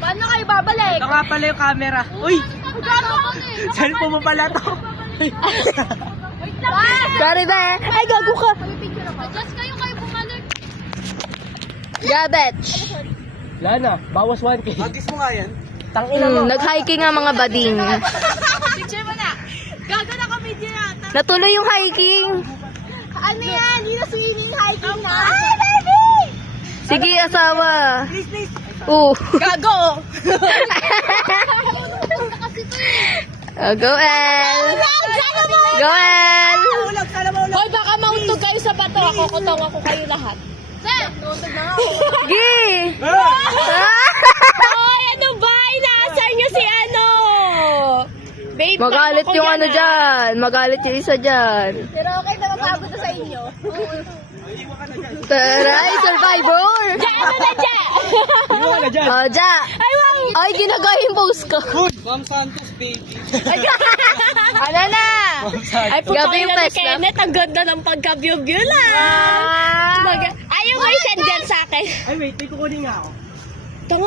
Paano kayo babalik? Ito nga pala yung camera. Uy! Cellphone mo pala to. Wait lang. Sorry na eh. Ay, gago ka. Adjust kayo bumalik. Gabetch. Wala na, bawas 1K. Agis mo nga yan. Tangina mo. Nag-hiking nga mga bading. Picture mo na. Gago na kami dyan. Natuloy yung hiking. Ano yan? Hindi na swimming, hiking na. Ay, baby! Sige, asawa. Please, please. Gago! Go, El. Go, El. Ulag, sana mo ulag. Hoy, baka mauntog kayo sa bato. Ako, kutong ako kayo lahat. Sir, nauntog na nga. Gi. Hoy, ano ba? Inaasar niyo si ano? Babe, Magalit baka yung ko ano yan, dyan. Magalit yung isa dyan. Pero okay na mapagod na sa inyo. Taray, survivor. Ano na dyan? Iwan ka dyan. Oh, ja. Ay, wow! Ay, ginagay yung post ko. Ma'am Santos, baby. Ano na? Ay, Gabi putang yung ina ni fest na. Kenneth. Ang ganda ng pagka-view-view lang. Ayaw mo i-send dyan sa akin. Ay, wait, may kukunin nga ako. Tango,